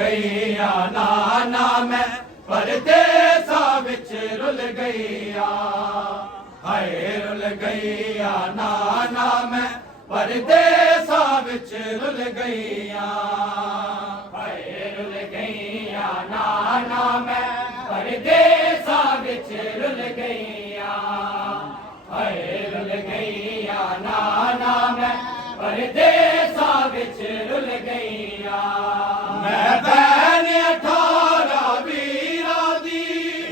गईया नाना मैं परदेसा विच रुल गईया हाय रुल गईया नाना मैं परदेसा विच रुल गईया हाय रुल गईया नाना मैं परदेसा विच रुल गईया हाय रुल गईया नाना मैं परदेसा विच रुल गईया मैं भैन 18 वीरा दी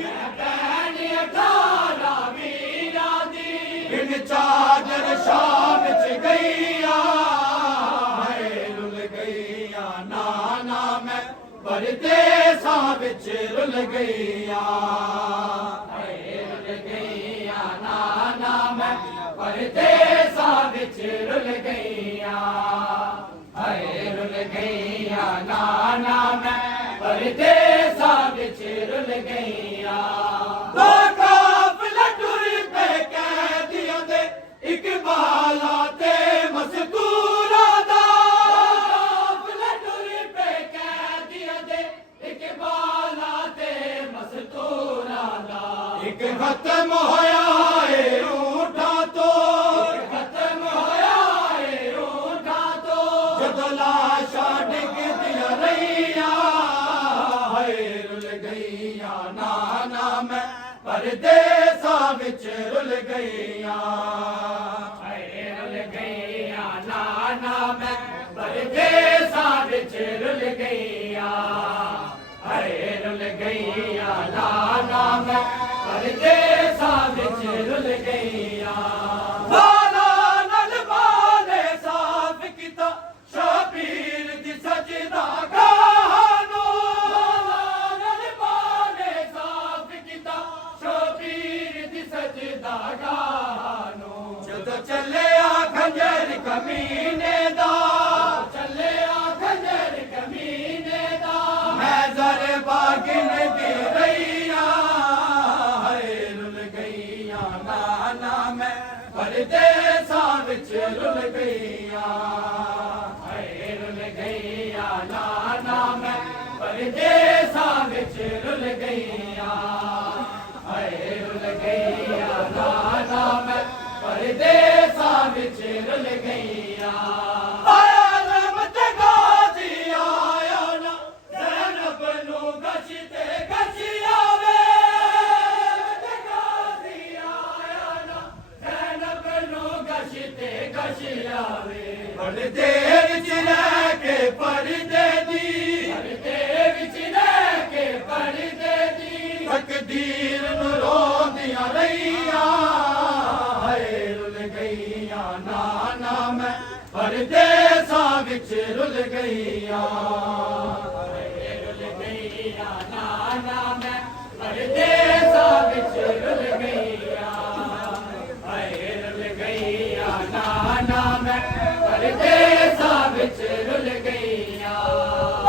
मैं भैन 18 वीरा दी बिन चादर शाम च गईया हाय रुल गईया नाना मैं परदेसा विच रुल गईया हाय रुल गईया नाना मैं परदेसा विच रुल गईया हाय रुल गईया नाना मैं परदेसा विच रुल गईया दो काफिले टुर पे कैदियां दे इकबाला ते मज़दूरा दा काफिले टुर पे कैदियां दे इकबाला ते मज़दूरा दा एक खत्म होया ए रूठा तो खत्म होया ए रूठा तो जदों लाशां डिगदियां रहियां हाय रुल गईया नाना मैं परदेसा विच रुल गईया हाय रुल गईया नाना मैं परदेसा विच रुल गईया हाय रुल गईया नाना मैं परदेसा विच रुल गईया वाला नल वाले साफ किता शबीर दी सजदा गानो वाला नल वाले साफ किता शबीर दी सजदा गानो जद चले आ खंजर कमीने दा चले आ खंजर कमीने दा मैं जरे बागिन दी रैया नाना मैं परदेसा विच रुल गईया हाय रुल गईया नाना मैं परदेसा विच रुल गईया हाय रुल गईया नाना मैं परदेसा विच रुल गईया पर्दे विच रह के पर्दे दी पर्दे विच रह के पर्दे दी तकदीर नूं रोंदियां रहियां हाय रुल गईया नाना मैं परदेसा विच रुल गईया हाय रुल गईया नाना मैं परदेसा विच रुल गईया हाय रुल गईया नाना मैं परदेसा विच रुल गईया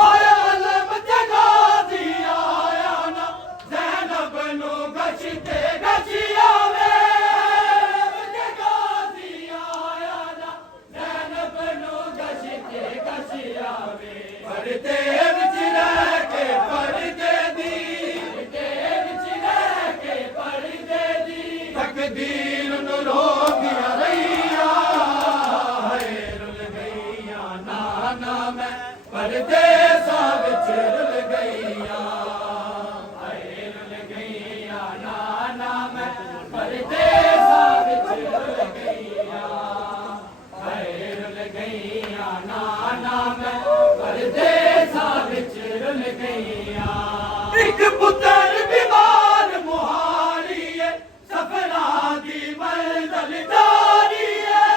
आलम जगा दी आया ना ज़ैनब नूं गशते गशियावे जगा दी आया ना ज़ैनब नूं गशते गशियावे पर्दे विच रह के पर्दे दी पर्दे विच रह के पर्दे दी तकदीर नूं रोंदियां रहियां परदेसा विच रुल गईया हाय रुल गईया नाना मैं परदेसा विच रुल गईया हाय रुल गईया नाना मैं परदेसा विच रुल गईया एक पुत्र बीमार मुहारी है सफरा दी मंजिल जारी है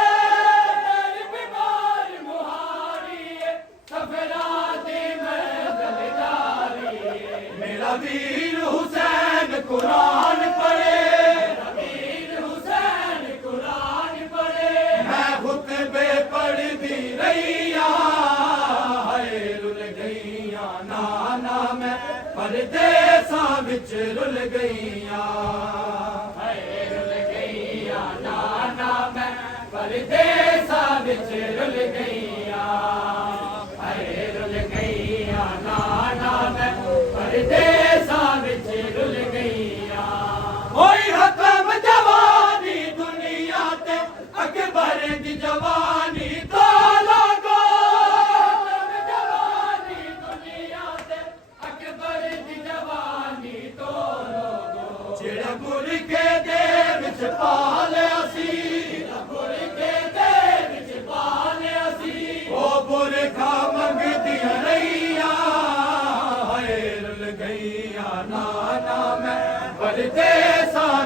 बीमार मुहारी है सफरा दी मंजिल जारी है मेरा वीर हुसैन कुरान पढ़े मेरा वीर हुसैन कुरान पढ़े मैं खुतबे पढ़दी रहिया हाय रुल गईया नाना मैं परदेसा विच रुल गईया हाय रुल गईया नाना मैं परदेसा विच रुल गईया हाय रुल गईया नाना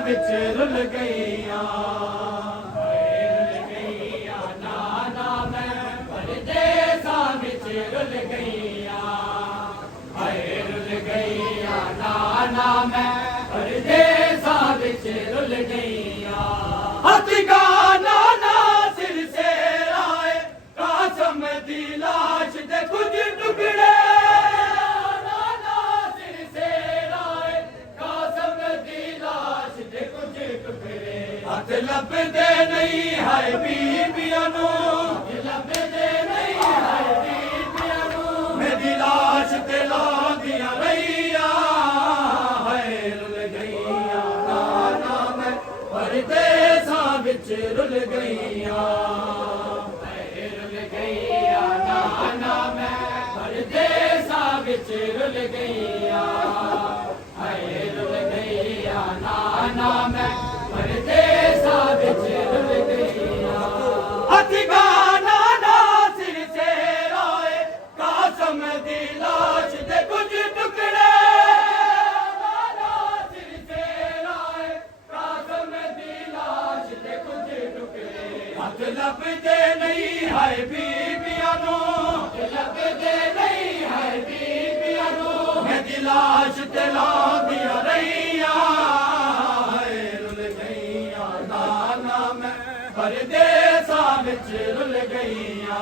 ਵਿੱਚ ਰੁੱਲ ਗਈਆਂ ਰੁੱਲ ਗਈਆਂ ਨਾ ਮੈਂ ਪਰਦੇਸਾਂ ਵਿੱਚ ਰੁੱਲ ਗਈਆਂ ਹਾਏ ਰੁੱਲ ਗਈਆਂ ਨਾ ਮੈਂ ਪਰਦੇਸਾਂ ਵਿੱਚ ਰੁੱਲ ਗਈਆਂ ਹੱਥ ਗਾਨਾ ਨਾ ਸਿਰ ਸੇ ਰਾਏ ਕਾਸਮ ਦੀ ਲਾਸ਼ ਦੇ ਕੁਝ ਟੁਕੜੇ ਹੱਥ ਲੱਭਦੇ ਨਹੀਂ ਹਾਏ ਬੀਬੀਆਂ ਨੂੰ ਲੱਭਦੇ ਨਹੀਂ ਹਾਏ ਬੀਬੀਆਂ ਨੂੰ ਮੇਰੀ ਲਾਸ਼ ਤੇ ਲਾਉਂਦੀਆਂ ਰਹੀਆਂ ਹਾਏ ਰੁੱਲ ਗਈਆਂ ਨਾ ਮੈਂ ਪਰਦੇਸਾਂ ਵਿੱਚ ਰੁੱਲ ਗਈਆਂ ਹਾਏ ਰੁੱਲ ਗਈਆਂ ਨਾ ਮੈਂ ਪਰਦੇਸਾਂ ਵਿੱਚ ਰੁੱਲ ਗਈਆਂ ਹਾਏ ਰੁੱਲ ਗਈਆਂ ਨਾ ਮੈਂ ਪਰਦੇਸਾਂ ਵਿੱਚ ਰੁੱਲ ਗਈਆਂ ਹੱਥ ਗਾਨਾ ਨਾ ਸਿਰ ਸੇ ਰਾਏ ਕਾਸਮ ਦੀ ਲਾਸ਼ ਦੇ ਕੁਝ ਟੁਕੜੇ ਨਾ ਸਿਰ ਸੇ ਰਾਏ ਕਾਸਮ ਦੀ ਲਾਸ਼ ਦੇ ਕੁਝ ਟੁਕੜੇ ਹੱਥ ਲੱਭਦੇ ਨਹੀਂ ਹਾਏ ਬੀਬੀਆਂ ਨੂੰ ਲੱਭਦੇ ਨਹੀਂ ਹਾਏ ਬੀਬੀਆਂ ਨੂੰ ਮੇਰੀ ਲਾਸ਼ ਤੇ ਲਾਉਂਦੀਆਂ ਰਹੀਆਂ ਪਰਦੇਸਾਂ ਵਿੱਚ ਰੁੱਲ ਗਈਆਂ